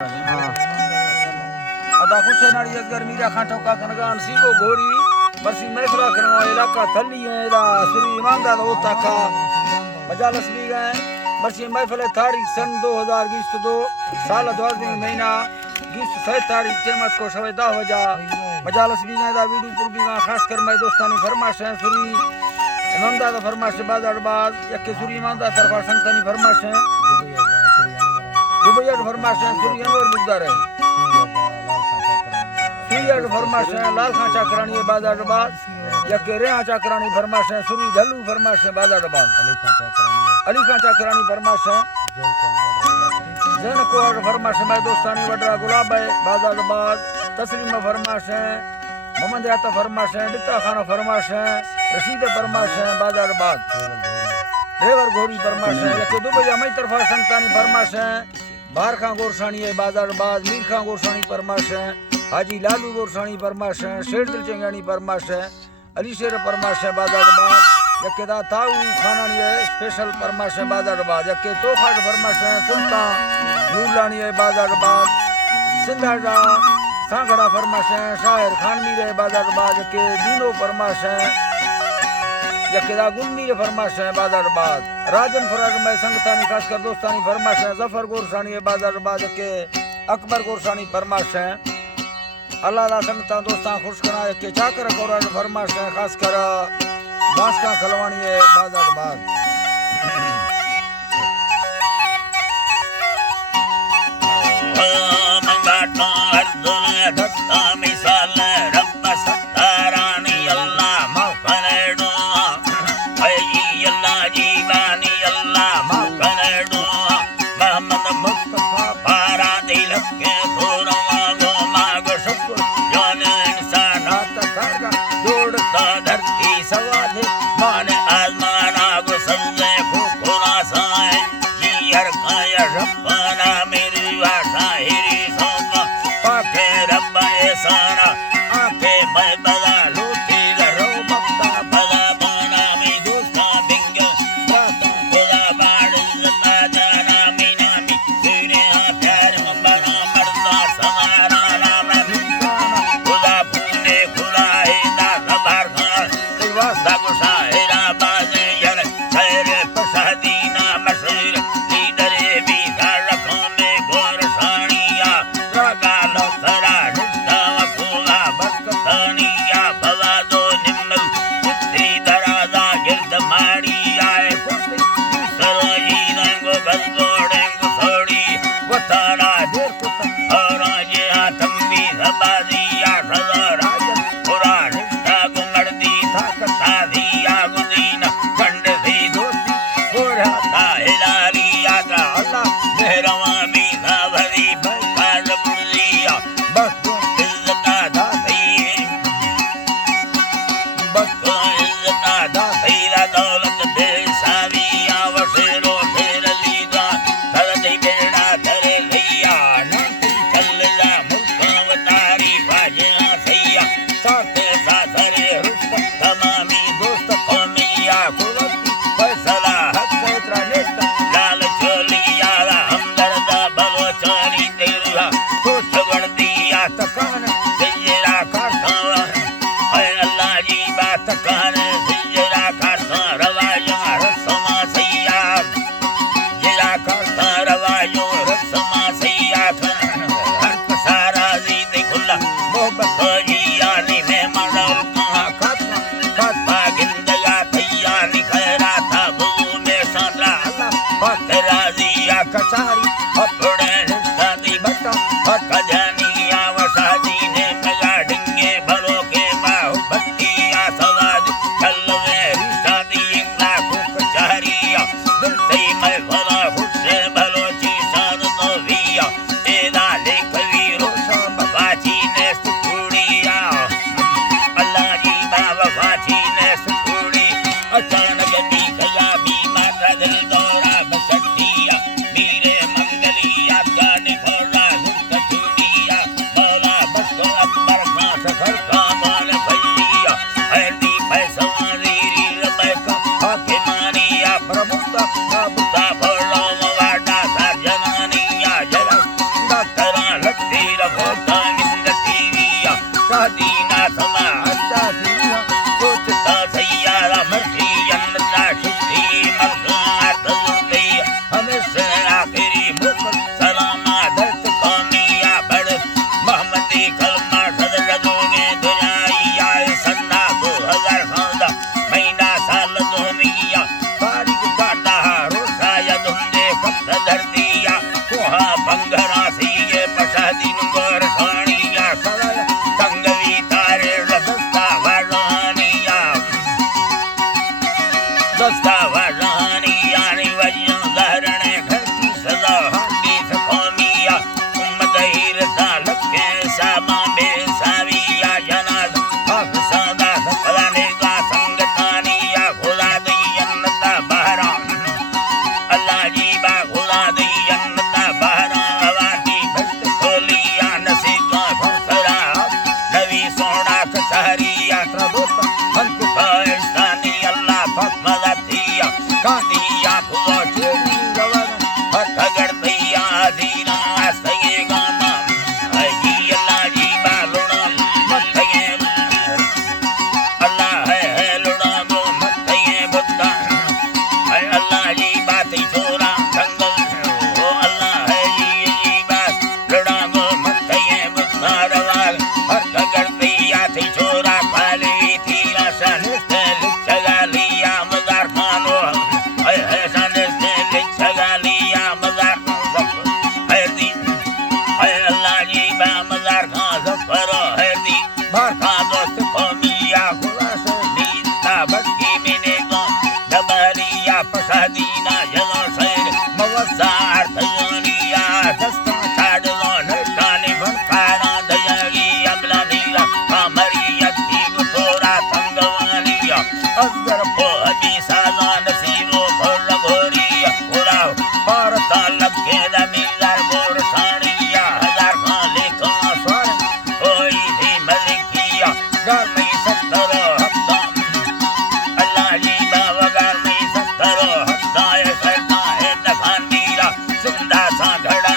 अदा हुसैन अली असगर मीरा खां टोका कनगान सीगो गोरी बरसी महफला करवा इलाका थली है इला श्री ईमानदार होता का मजालस भी गए बरसी महफल तारीख सन 2022 साल 12 महीना 27 तारीख क़यामत को सवे 10 बजा मजालस भी गए दा वीडियो पर भी खास कर मैं दोस्तानी फरमाश है श्री ईमानदार फरमाश बाजार बाद यके श्री ईमानदार तरफा संतनी फरमाश है दुबई फरमाश है श्री अनवर मुद्दार है सुई फरमाश है लाल खां चाकरानी बाजार बाद यके रेहा चाकरानी फरमाश है श्री ढलू फरमाश है बाजार बाद अली खां चाकरानी फरमाश है जैन कोहर फरमाश है मैं दोस्तानी वडरा गुलाब है बाजार बाद तस्लीम फरमाश है मोहम्मद याता फरमाश है डिता खाना फरमाश है रशीद फरमाश है बाजार बाद ड्राइवर घोड़ी फरमाश है यके दुबई मई तरफा संतानी फरमाश है बाहर खां गोरसानी है बाजार बाद मीर खां गोरसानी फरमाश है हाजी लालू गोरसानी फरमाश है शेर दिल चंगानी फरमाश है अली शेर फरमाश है बाजार बाद यके दा ताऊ खानानी है स्पेशल फरमाश है बाजार बाद यके तोखाट फरमाश है सुल्तान नूरलानी है बाजार बाद सिंधाड़ा सांगड़ा फरमाश है शायर खानमीर है बाजार बाद यके दीनो फरमाश है यके दा गुलमीर फरमाश है बाजार बाद राजन फराज में संगतानी खासकर दोस्तानी फरमाश है जफर गोरसानी है बाजार बाद यके अकबर गोरसानी फरमाश है अल्लाह दा संगता दोस्तां खुश करा यके चाकर कोरान फरमाश है खासकर बास का खलवानी है बाजार बाद मंगाटो हर दुनिया दत्ता मिसाल रब सत्तारानी अल्लाह मफरडो आई अल्लाह जीवानी अल्लाह मफरडो मोहम्मद मुस्तफा पारा दिल के थोरवा गो माग शुक्र जान इंसान तथागा जोड़ता धरती सवादे मान आसमान आगो संजय को खुला साए जी हर काया रब्बाना मेरी वासा हिरी सोगा पाके रब्बा एसाना आके मैं बला लूटी गरो बक्ता बला बाना मी दोस्ता बिंगल राता खुदा बाड़ जल्ला जाना मीना मी तेरे प्यार में बना मर्दा समारा नाम भिकाना खुदा फूले खुदा है ना रबार खान वास्ता गुस्सा हेरा बाजे यार खैर पसादीना मशहूर लीडरे भी रखों में गोर सानिया रागा लोथरा रिश्ता वफूगा बरकतानिया बवा दो निम्मल चित्री दराजा गिरद मारिया कुर्ती सरोजी रंगो गलगोड़ेंगो थोड़ी वतारा देर कुछ और ये आतम भी सबादिया सदा राजन पूरा रिश्ता गुमर्दी ताकता दिया गुदीना कंड सी दोस्ती गोरा था हिलाली यात्रा अल्लाह मेहरवा भी भरी बरकात बुलिया बख्तो इज्जत दाती बख्तो इज्जत दाती ला दौलत दे साविया वसेरो तेर लीदा धरती बेड़ा तेरे लिया नाती चल जा मुल्क अवतारी फाजिया सैया साथे साथरे रुस्त तमामी दोस्त कौमिया कुलती फैसला हक तेरा नेता लाल चोलिया हमदर्द बलोचनी तेरा सोच वर्दिया तकान सिजरा करता है अल्लाह जी बात कान सिजरा करता रवाया रसमा सैया जिरा करता रवायो रसमा सैया हर सारा जी खुला मोहब्बत जिया ने मैं मरल कहां खाता खाता गिंदया तैया निखरा था वो में सारा अल्लाह बकरा जिया कचारी अपने शादी बता खजानिया वसादी गोविंद टीविया शादीना समा अच्छा सीरिया सोचता सैयारा मर्जी अन्नता शुद्धि मर्दात जुर्दी हमेशा आखिरी मुकल सलामा दर्द कौमिया बड़ मोहम्मदी कलमा सदर दोगे दुनिया सन्ना 2014 महीना साल 2000 तारीख काटा रोसा या धुंदे कब धरतिया कोहा बंगरा सी ये पशादी नुगर सोनिया सदा संगवी तारे दस्ता वारानिया नि वजन जहरने घर की सदा हाथी सकोमिया उम्मत हिरता लखे सामा बेसाविया जनाज हक सदा सफलाने का संगतानिया खुदा दी जन्नता बहरा अल्लाह जी बा खुदा दी जन्नता बहरा हवाती भक्त खोलिया नसीबा फसरा नवी सोना कचहरिया दोस्त हमको पाकिस्तानी अल्लाह फतमदिया कांदिया खुदा चेड़ी रवाना हथ गड़तिया दीना सये गामा आई अल्लाह जी बालुना मथये अल्लाह है लुना गो मथये बुद्धा है अल्लाह जी बाती छोरा संगल ओ अल्लाह है जी बात लुना गो मथये बुद्धा रवाल हथ गड़तिया थी छोरा पाली थी आसन चगालिया मजार खानो है संदेश चगालिया मजार है दी है अल्लाह जी बा मजार खां जफर है दी बारखा दोस्त कौमिया खुदा से नीता बक्की मिने को जबरिया प्रसादीना जलो शेर मवसार तयोनिया दस्ता छाड़ लो नटाने बनकारा दयागी अमला नीला कामरिया की गुतोरा तंगवानिया अजर को हदी साजा नसीबो भर भोरिया खुदा भारत लगे दमीदार बोर सानिया हजार खां लेखा स्वर कोई भी मलिकिया घर में 70 हफ्ता अल्लाह जी बाबा घर में 70 हफ्ता है सरदा है दखान मीरा जिंदा सा घड़ा